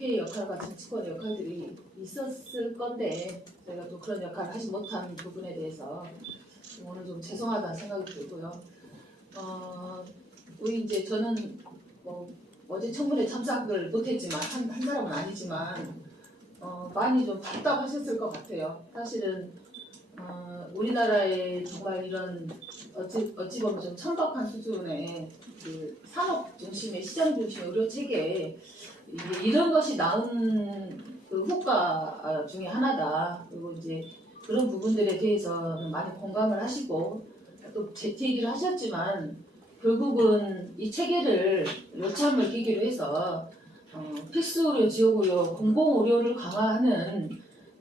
PA 역할과 정치권의 역할들이 있었을 건데 저희가 또 그런 역할을 하지 못한 부분에 대해서 오늘 좀 죄송하다는 생각이 들고요. 우리 이제 저는 뭐 어제 청문회 참석을 못했지만 한 사람은 아니지만 많이 좀 답답하셨을 것 같아요. 사실은 우리나라의 정말 이런 어찌 보면 좀 천박한 수준의 그 산업 중심의 시장 중심의 의료 체계에 이런 것이 나온 그 효과 중에 하나다. 그리고 이제 그런 부분들에 대해서는 많이 공감을 하시고 또 재提얘기를 하셨지만 결국은 이 체계를 요참을 계기로 해서 필수의료, 지역의료, 공공의료를 강화하는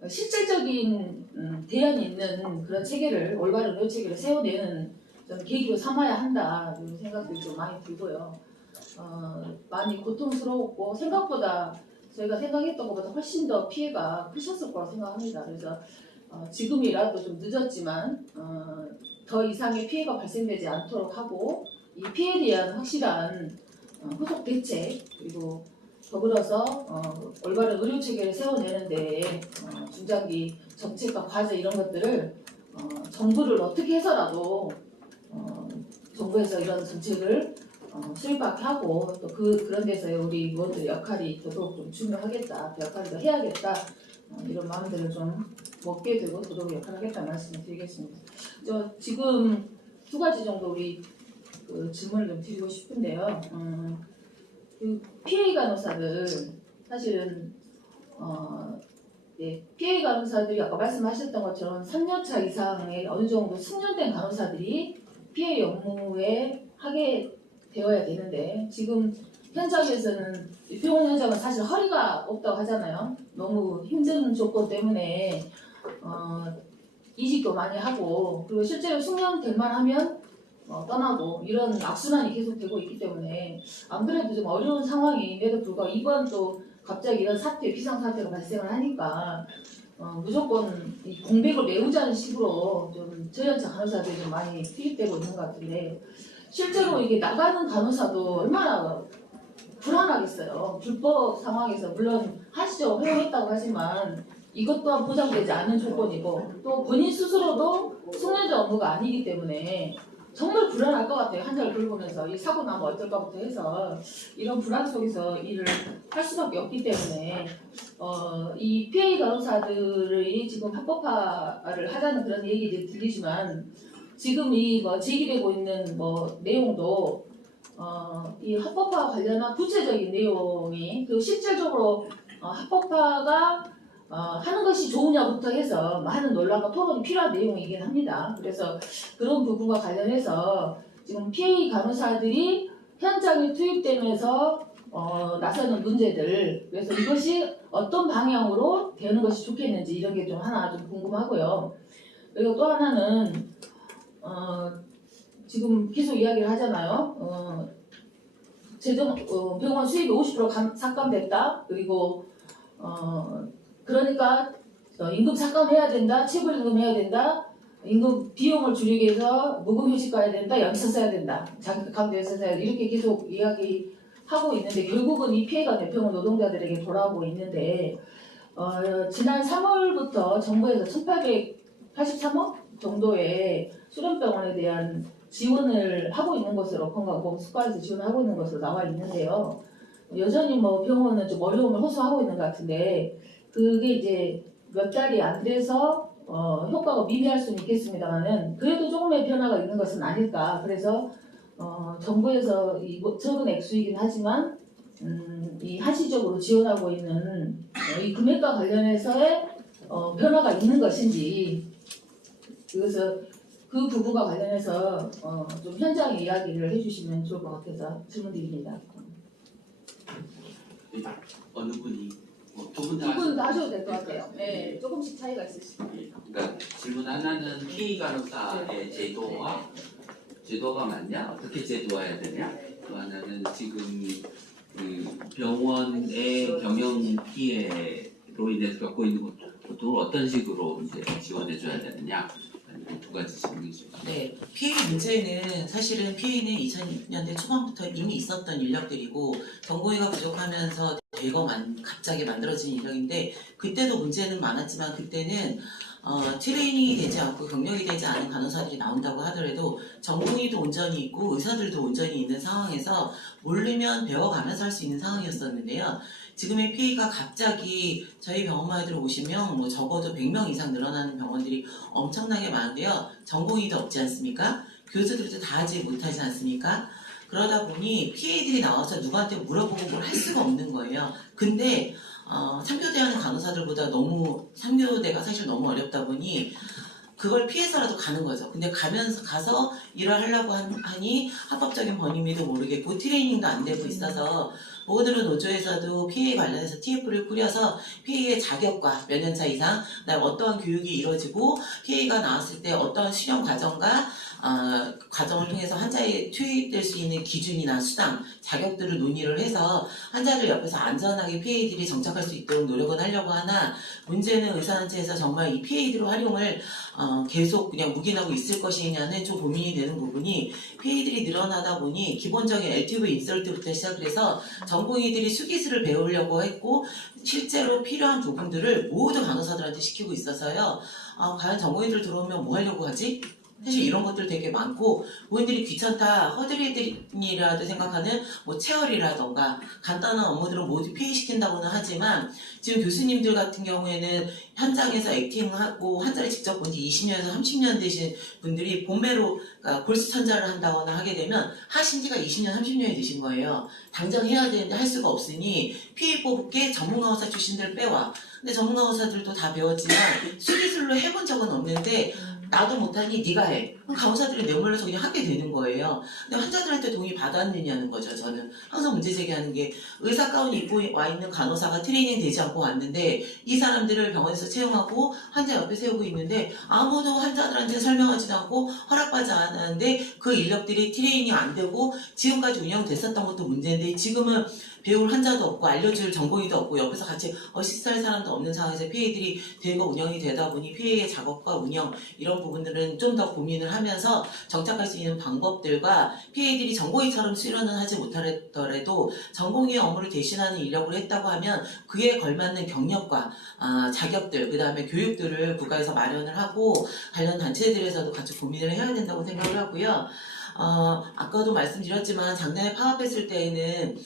실질적인 대안이 있는 그런 체계를 올바른 의료 체계를 세워내는 저는 계기로 삼아야 한다 이런 생각들이 좀 많이 들고요. 많이 고통스러웠고 생각보다 저희가 생각했던 것보다 훨씬 더 피해가 크셨을 거라고 생각합니다. 그래서 지금이라도 좀 늦었지만 더 이상의 피해가 발생되지 않도록 하고 이 피해에 대한 확실한 후속 대책 그리고 더불어서 올바른 의료 체계를 세워내는 데에 중장기 정책과 과제 이런 것들을 정부를 어떻게 해서라도 정부에서 이런 정책을 수립하게 하고 또 그런 데서의 우리 의원들의 역할이 더더욱 좀 중요하겠다, 그 역할을 더 해야겠다 이런 마음들을 좀 먹게 되고 더더욱 역할을 하겠다는 말씀을 드리겠습니다. 저 지금 두 가지 정도 우리 질문을 좀 드리고 싶은데요. 그 PA 간호사들 사실은 PA 간호사들이 아까 말씀하셨던 것처럼 3년차 이상의 어느 정도 숙련된 간호사들이 PA 업무에 하게 되어야 되는데 지금 현장에서는 병원 현장은 사실 허리가 없다고 하잖아요. 너무 힘든 조건 때문에 이직도 많이 하고 그리고 실제로 숙련될만 하면 떠나고 이런 악순환이 계속되고 있기 때문에 안 그래도 좀 어려운 상황임에도 불구하고 이번 또 갑자기 이런 사태, 비상사태가 발생을 하니까 무조건 이 공백을 메우자는 식으로 좀 저연차 간호사들이 좀 많이 투입되고 있는 것 같은데 실제로 이게 나가는 간호사도 얼마나 불안하겠어요. 불법 상황에서 물론 한시적으로 허용했다고 하지만 이것 또한 보장되지 않은 조건이고 또 본인 스스로도 숙련된 업무가 아니기 때문에 정말 불안할 것 같아요. 환자를 돌보면서 이 사고 나면 어떨까부터 해서 이런 불안 속에서 일을 할 수밖에 없기 때문에 이 PA 간호사들이 지금 합법화를 하자는 그런 얘기들이 들리지만 지금 이 제기되고 있는 내용도 이 합법화 관련한 구체적인 내용이 그리고 실질적으로 합법화가 하는 것이 좋으냐부터 해서 많은 논란과 토론이 필요한 내용이긴 합니다. 그래서 그런 부분과 관련해서 지금 PA 간호사들이 현장에 투입되면서 나서는 문제들 그래서 이것이 어떤 방향으로 되는 것이 좋겠는지 이런 게 좀 하나 좀 궁금하고요. 그리고 또 하나는 지금 계속 이야기를 하잖아요. 병원 수입이 50% 삭감됐다. 그리고 그러니까 임금 삭감해야 된다. 최고임금 해야 된다. 임금 비용을 줄이기 위해서 무급휴직 가야 된다. 연차 써야 된다. 자기가 연차 써야 된다. 이렇게 계속 이야기하고 있는데 결국은 이 피해가 대평원 노동자들에게 돌아오고 있는데 지난 3월부터 정부에서 1,883억 정도의 수련병원에 대한 지원을 하고 있는 것으로 건강보험수가에서 지원하고 있는 것으로 나와 있는데요. 여전히 병원은 좀 어려움을 호소하고 있는 것 같은데 그게 이제 몇 달이 안 돼서 효과가 미미할 수는 있겠습니다만은 그래도 조금의 변화가 있는 것은 아닐까. 그래서 정부에서 적은 액수이긴 하지만 이 한시적으로 지원하고 있는 이 금액과 관련해서의 변화가 있는 것인지 그래서 그 부분과 관련해서 좀 현장의 이야기를 해주시면 좋을 것 같아서 질문드립니다. 어느 분이 두 분 다 하셔도 될 것 같아요. 네, 조금씩 차이가 있으시죠. 그러니까 질문 하나는 PA 간호사의 제도가 맞냐? 어떻게 제도화해야 되냐? 또 하나는 지금 그 병원의 경영 피해로 인해서 겪고 있는 것도 어떤 식으로 이제 지원해줘야 되느냐? 두 가지 질문이십니다. 네, PA 문제는 사실은 PA는 2000년대 초반부터 이미 있었던 인력들이고 정보위가 부족하면서 갑자기 만들어진 인력인데 그때도 문제는 많았지만 그때는 트레이닝이 되지 않고 경력이 되지 않은 간호사들이 나온다고 하더라도 전공의도 온전히 있고 의사들도 온전히 있는 상황에서 모르면 배워가면서 할 수 있는 상황이었었는데요. 지금의 PA가 갑자기 저희 병원만 들어오시면 뭐 적어도 100명 이상 늘어나는 병원들이 엄청나게 많은데요. 전공의도 없지 않습니까? 교수들도 다 하지 못하지 않습니까? 그러다 보니 PA들이 나와서 누구한테 물어보고 뭘 할 수가 없는 거예요. 근데 3교대 하는 간호사들보다 3교대가 사실 너무 어렵다 보니 그걸 피해서라도 가는 거죠. 근데 가서 일을 하려고 하니 합법적인 번임에도 모르겠고 트레이닝도 안 되고 있어서 모든 노조에서도 PA 관련해서 TF를 꾸려서 PA의 자격과 몇 년차 이상, 그다음에 어떠한 교육이 이루어지고 PA가 나왔을 때 어떠한 수련 과정과 과정을 통해서 환자에 투입될 수 있는 기준이나 수당, 자격들을 논의를 해서 환자들 옆에서 안전하게 PA들이 정착할 수 있도록 노력은 하려고 하나 문제는 의사단체에서 정말 이 PA들 활용을 계속 그냥 묵인하고 있을 것이냐는 좀 고민이 되는 부분이 PA들이 늘어나다 보니 기본적인 LTV 인설트부터 시작을 해서 전공의들이 수기술을 배우려고 했고 실제로 필요한 부분들을 모두 간호사들한테 시키고 있어서요. 과연 전공의들 들어오면 뭐 하려고 하지? 사실 이런 것들 되게 많고 본인들이 귀찮다 허드레들이라도 생각하는 뭐 체열이라던가 간단한 업무들은 모두 피해시킨다고는 하지만 지금 교수님들 같은 경우에는 현장에서 액팅하고 환자를 직접 본 지 20년에서 30년 되신 분들이 본매로 골수 천자를 한다거나 하게 되면 하신 지가 20년 30년이 되신 거예요. 당장 해야 되는데 할 수가 없으니 피해 뽑게 전문가 의사 출신들 빼와. 근데 전문가 의사들도 다 배웠지만 수기술로 해본 적은 없는데 나도 못하니 네가 해. 그럼 간호사들이 내몰려서 그냥 하게 되는 거예요. 근데 환자들한테 동의 받았느냐는 거죠. 저는 항상 문제 제기하는 게 의사 가운 입고 와 있는 간호사가 트레이닝 되지 않고 왔는데 이 사람들을 병원에서 채용하고 환자 옆에 세우고 있는데 아무도 환자들한테 설명하지도 않고 허락받지 않았는데 그 인력들이 트레이닝 안 되고 지금까지 운영됐었던 것도 문제인데 지금은 배울 환자도 없고 알려줄 전공의도 없고 옆에서 같이 어시스트할 사람도 없는 상황에서 PA들이 대거 운영이 되다 보니 PA의 작업과 운영 이런 부분들은 좀 더 고민을 하면서 정착할 수 있는 방법들과 PA들이 전공의처럼 수련은 하지 못하더라도 전공의 업무를 대신하는 인력을 했다고 하면 그에 걸맞는 경력과 자격들 그 다음에 교육들을 국가에서 마련을 하고 관련 단체들에서도 같이 고민을 해야 된다고 생각을 하고요. 아까도 말씀드렸지만 작년에 파업했을 때에는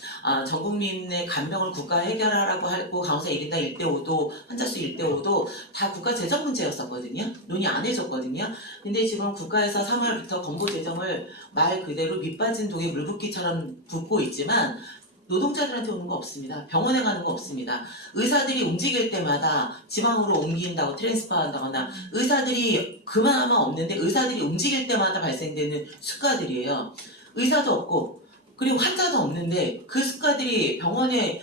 전 국민의 간병을 국가 해결하라고 하고 간호사 1인당 1대5도 환자수 1대5도 다 국가 재정 문제였었거든요. 논의 안 해줬거든요. 근데 지금 국가에서 3월부터 건보 재정을 말 그대로 밑빠진 독에 물 붓기처럼 붓고 있지만 노동자들한테 오는 거 없습니다. 병원에 가는 거 없습니다. 의사들이 움직일 때마다 지방으로 옮긴다고 트랜스퍼 한다거나 의사들이 그만하면 없는데 의사들이 움직일 때마다 발생되는 수가들이에요. 의사도 없고 그리고 환자도 없는데 그 수가들이 병원에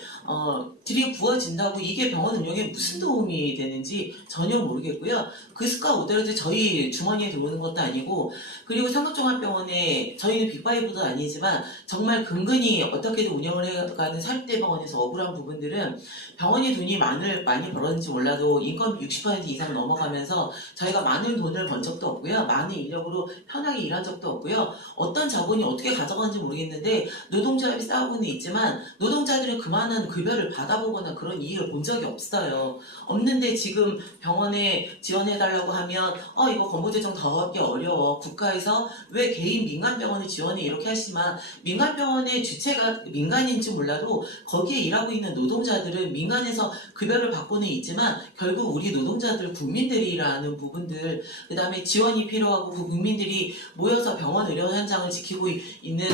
들이부어진다고 이게 병원 운영에 무슨 도움이 되는지 전혀 모르겠고요. 그 수가 오더라도 저희 주머니에 들어오는 것도 아니고 그리고 상급종합병원에 저희는 빅5도 아니지만 정말 근근히 어떻게든 운영을 해가는 사립대병원에서 억울한 부분들은 병원이 돈이 많이 벌었는지 몰라도 인건비 60% 이상 넘어가면서 저희가 많은 돈을 번 적도 없고요. 많은 인력으로 편하게 일한 적도 없고요. 어떤 자본이 어떻게 가져가는지 모르겠는데 노동조합이 싸우고는 있지만 노동자들은 그만한 급여를 받아보거나 그런 이익을 본 적이 없어요. 없는데 지금 병원에 지원해달라고 하면 이거 건보재정 더 하기 어려워. 국가에서 왜 개인 민간병원을 지원해 이렇게 하시지만 민간병원의 주체가 민간인지 몰라도 거기에 일하고 있는 노동자들은 민간에서 급여를 받고는 있지만 결국 우리 노동자들 국민들이라는 부분들 그 다음에 지원이 필요하고 그 국민들이 모여서 병원 의료 현장을 지키고 있는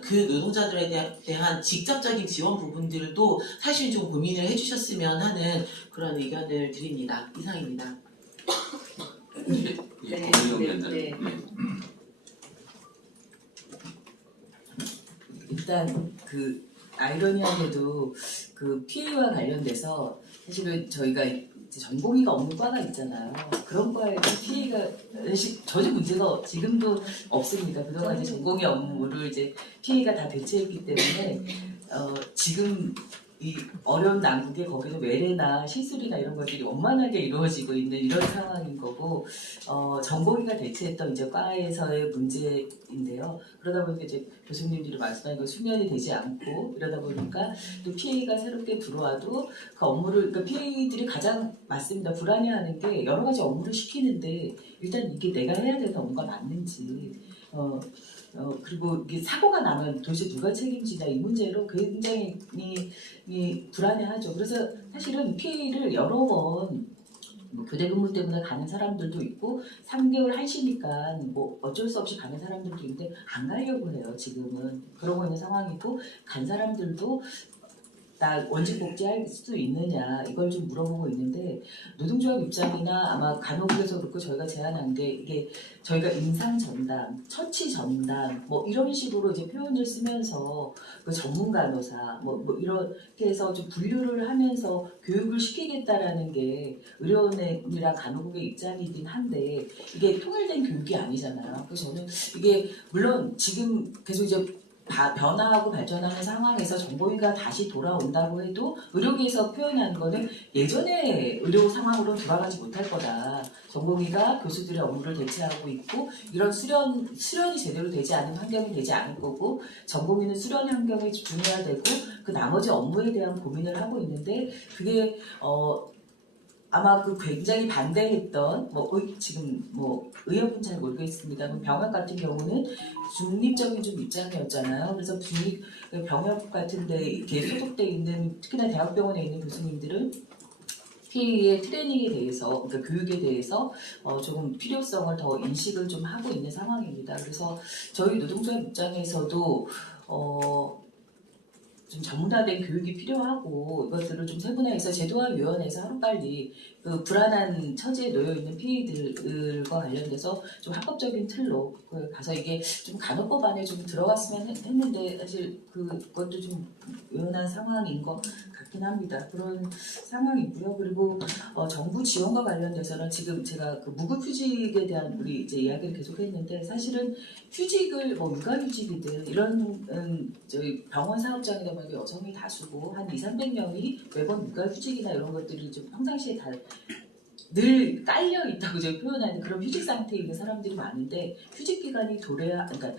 그 노동자들에 대한 직접적인 지원 부분들도 사실 좀 고민을 해주셨으면 하는 그런 의견을 드립니다. 이상입니다. 네. 일단 그 아이러니하게도 그 PA와 관련돼서 사실은 저희가 이제 전공의가 없는 과가 있잖아요. 그런 과에도 PA가 전혀 문제가 지금도 없습니다. 그동안 이제 전공의 업무를 이제 PA가 다 대체했기 때문에 지금 이 어려운 난국에 거기도 외래나 시술이나 이런 것들이 원만하게 이루어지고 있는 이런 상황인 거고 전공의가 대체했던 이제 과에서의 문제인데요. 그러다 보니까 이제 교수님들이 말씀하신 거 수면이 되지 않고 이러다 보니까 또 PA가 새롭게 들어와도 그 업무를 그러니까 PA들이 가장 맞습니다. 불안해하는 게 여러 가지 업무를 시키는데 일단 이게 내가 해야 되는 업무가 맞는지 그리고 이게 사고가 나면 도대체 누가 책임지냐 이 문제로 굉장히 불안해하죠. 그래서 사실은 PA를 여러 번 교대 근무 때문에 가는 사람들도 있고 3개월 한시니까 뭐 어쩔 수 없이 가는 사람들도 있는데 안 가려고 해요. 지금은 그러고 있는 상황이고 간 사람들도 나 원직 복귀할 수 있느냐 이걸 좀 물어보고 있는데 노동조합 입장이나 아마 간호부에서 그렇고 저희가 제안한 게 이게 저희가 임상 전담, 처치 전담 뭐 이런 식으로 이제 표현을 쓰면서 그 전문 간호사 뭐 이렇게 해서 좀 분류를 하면서 교육을 시키겠다라는 게 의료원이랑 간호국의 입장이긴 한데 이게 통일된 교육이 아니잖아요. 그래서 저는 이게 물론 지금 계속 이제 변화하고 발전하는 상황에서 전공의가 다시 돌아온다고 해도 의료계에서 표현한 거는 예전의 의료 상황으로 돌아가지 못할 거다. 전공의가 교수들의 업무를 대체하고 있고 이런 수련이 제대로 되지 않은 환경이 되지 않을 거고 전공의는 수련 환경에 집중해야 되고 그 나머지 업무에 대한 고민을 하고 있는데 그게 아마 그 굉장히 반대했던 지금 의협은 잘 모르겠습니다만 병역 같은 경우는 중립적인 좀 입장이었잖아요. 그래서 병역 같은데 이렇게 소속돼 있는 특히나 대학병원에 있는 교수님들은 PA의 트레이닝에 대해서 그러니까 교육에 대해서 조금 필요성을 더 인식을 좀 하고 있는 상황입니다. 그래서 저희 노동조합 입장에서도 좀 전문화된 교육이 필요하고 이것들을 좀 세분화해서 제도화위원회에서 하루빨리 그 불안한 처지에 놓여 있는 피해들과 관련돼서 좀 합법적인 틀로 가서 이게 좀 간호법 안에 좀 들어갔으면 했는데 사실 그것도 좀 의연한 상황인 것 같긴 합니다. 그런 상황이고요. 그리고 정부 지원과 관련돼서는 지금 제가 그 무급휴직에 대한 우리 이제 이야기를 계속했는데 사실은 휴직을 육아휴직이든 이런 저희 병원 사업장이다 보니까 여성이 다수고 한 200~300명이 매번 육아휴직이나 이런 것들이 좀 평상시에 다 늘 깔려 있다고 저희 표현하는 그런 휴직 상태에 있는 사람들이 많은데 휴직 기간이 그러니까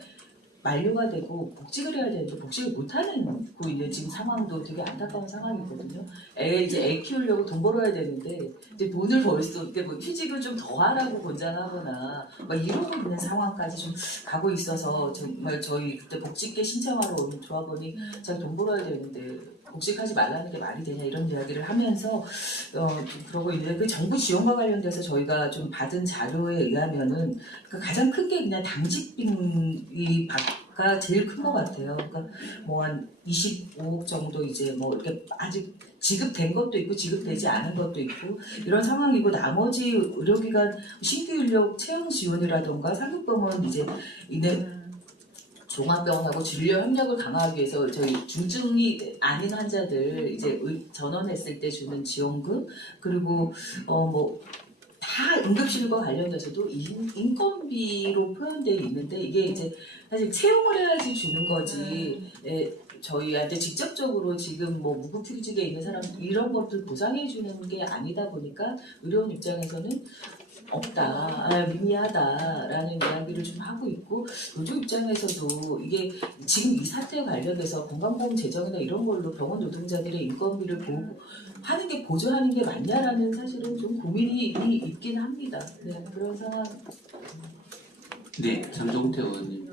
만료가 되고 복직을 해야 되는데 복직을 못하는 있는 지금 상황도 되게 안타까운 상황이거든요. 애 키우려고 돈 벌어야 되는데 이제 돈을 벌 수 없게 휴직을 좀 더 하라고 권장하거나 이러고 있는 상황까지 좀 가고 있어서 정말 저희 그때 복직계 신청하러 오는 조합원이 제가 돈 벌어야 되는데 복직하지 말라는 게 말이 되냐 이런 이야기를 하면서 좀 그러고 있는데 그 정부 지원과 관련돼서 저희가 좀 받은 자료에 의하면은 가장 큰 게 그냥 당직비가 제일 큰 것 같아요. 그러니까 한 25억 정도 이제 이렇게 아직 지급된 것도 있고 지급되지 않은 것도 있고 이런 상황이고 나머지 의료기관 신규 인력 채용 지원이라던가 상급병원 이제 있는 종합병원하고 진료 협력을 강화하기 위해서 저희 중증이 아닌 환자들 이제 전원했을 때 주는 지원금 그리고 다 응급실과 관련돼서도 인건비로 표현되어 있는데 이게 이제 사실 채용을 해야지 주는 거지 저희한테 직접적으로 지금 무급휴직에 있는 사람 이런 것들 보상해 주는 게 아니다 보니까 의료원 입장에서는 없다, 미미하다라는 이야기를 좀 하고 있고 노조 입장에서도 이게 지금 이 사태에 관련돼서 건강보험 재정이나 이런 걸로 병원 노동자들의 인건비를 하는 게 보조하는 게 맞냐라는 사실은 좀 고민이 있긴 합니다. 네, 그런 상황. 네, 장종태 의원님.